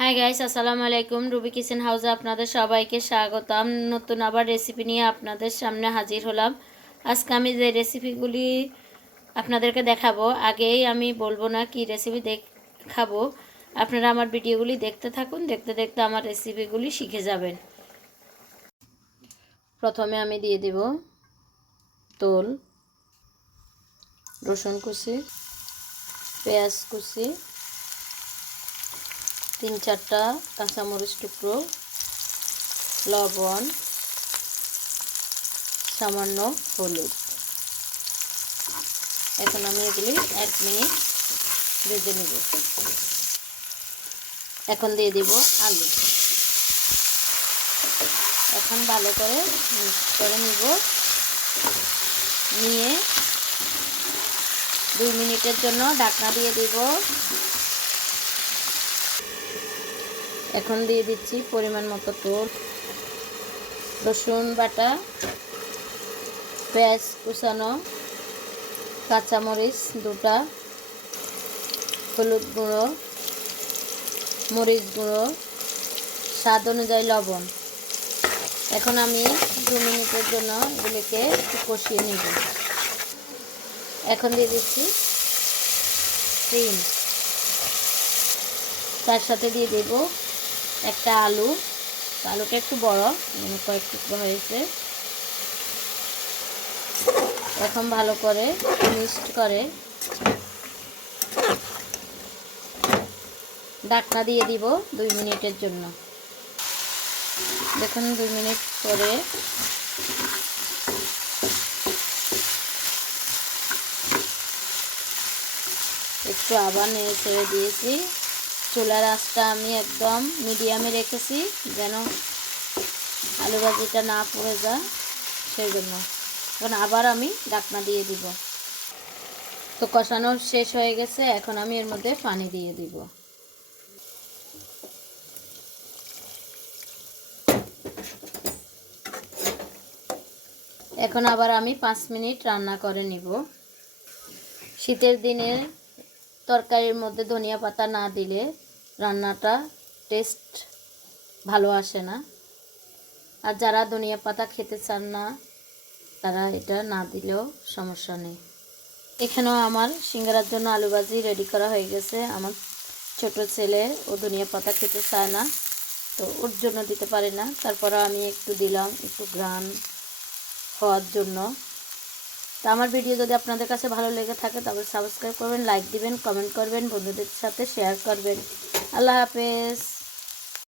Hi guys আসসালামু আলাইকুম Ruby kitchen হাউসে আপনাদের সবাইকে স্বাগতম। নতুন আবার রেসিপি নিয়ে আপনাদের সামনে হাজির হলাম। আজকে আমি যে রেসিপিগুলি আপনাদেরকে দেখাবো, আগেই আমি বলব না কি রেসিপি দেখাবো। আপনারা আমার ভিডিওগুলি দেখতে থাকুন, দেখতে দেখতে আমার রেসিপিগুলি শিখে যাবেন। প্রথমে আমি দিয়ে দিব তোল, রসুন কুচি, পেঁয়াজ কুচি তিন চারটা কাঁচামরিচ টুকরো, লবণ, সামান্য হলুদ। এখন আমি এগুলি এক মিনিট ভেজে নেব। এখন দিয়ে দিব আলু। এখন ভালো করে করে নিব। নিয়ে দুই মিনিটের জন্য ঢাকনা দিয়ে দিব। এখন দিয়ে দিচ্ছি পরিমাণ মতো তোর। রসুন বাটা, পেঁয়াজ কুচানো, কাঁচামরিচ দুটা, হলুদ গুঁড়ো, মরিচ গুঁড়ো, স্বাদ অনুযায়ী লবণ। এখন আমি দু মিনিটের জন্য এগুলিকে কষিয়ে নিব। এখন দিয়ে দিচ্ছি ক্রিম। তার সাথে দিয়ে দেবো একটা আলু। আলুটা একটু বড় মানে কয়েক টুকরো হয়েছে। এখন ভালো করে মিক্সড করে ডাকনা দিয়ে দিব দুই মিনিটের জন্য। দেখুন, দুই মিনিট পরে একটু আবার নেড়ে ছেড়ে দিয়েছি। চুলার আঁচটা আমি একদম মিডিয়ামে রেখেছি, যেন আলু ভাজিটা না পড়ে যায় সেই জন্য এখন আবার আমি ডাকনা দিয়ে দিব। তো কষানো শেষ হয়ে গেছে, এখন আমি এর মধ্যে পানি দিয়ে দিব। এখন আবার আমি পাঁচ মিনিট রান্না করে নিব। শীতের দিনে তরকারির মধ্যে ধনিয়া পাতা না দিলে রান্নাটা টেস্ট ভালো আসে না। আর যারা ধনিয়া পাতা খেতে চান না, তারা এটা না দিলেও সমস্যা নেই। এখানেও আমার সিঙ্গারার জন্য আলু ভাজি রেডি করা হয়ে গেছে। আমার ছোট ছেলে ও ধনিয়া পাতা খেতে চায় না, তো ওর জন্য দিতে পারে না। তারপরে আমি একটু দিলাম, একটু গ্রান হওয়ার জন্য। তো আমার ভিডিও যদি আপনাদের কাছে ভালো লেগে থাকে, তবে সাবস্ক্রাইব করবেন লাইক দিবেন কমেন্ট করবেন, বন্ধুদের সাথে শেয়ার করবেন। আল্লাহ হাফেজ।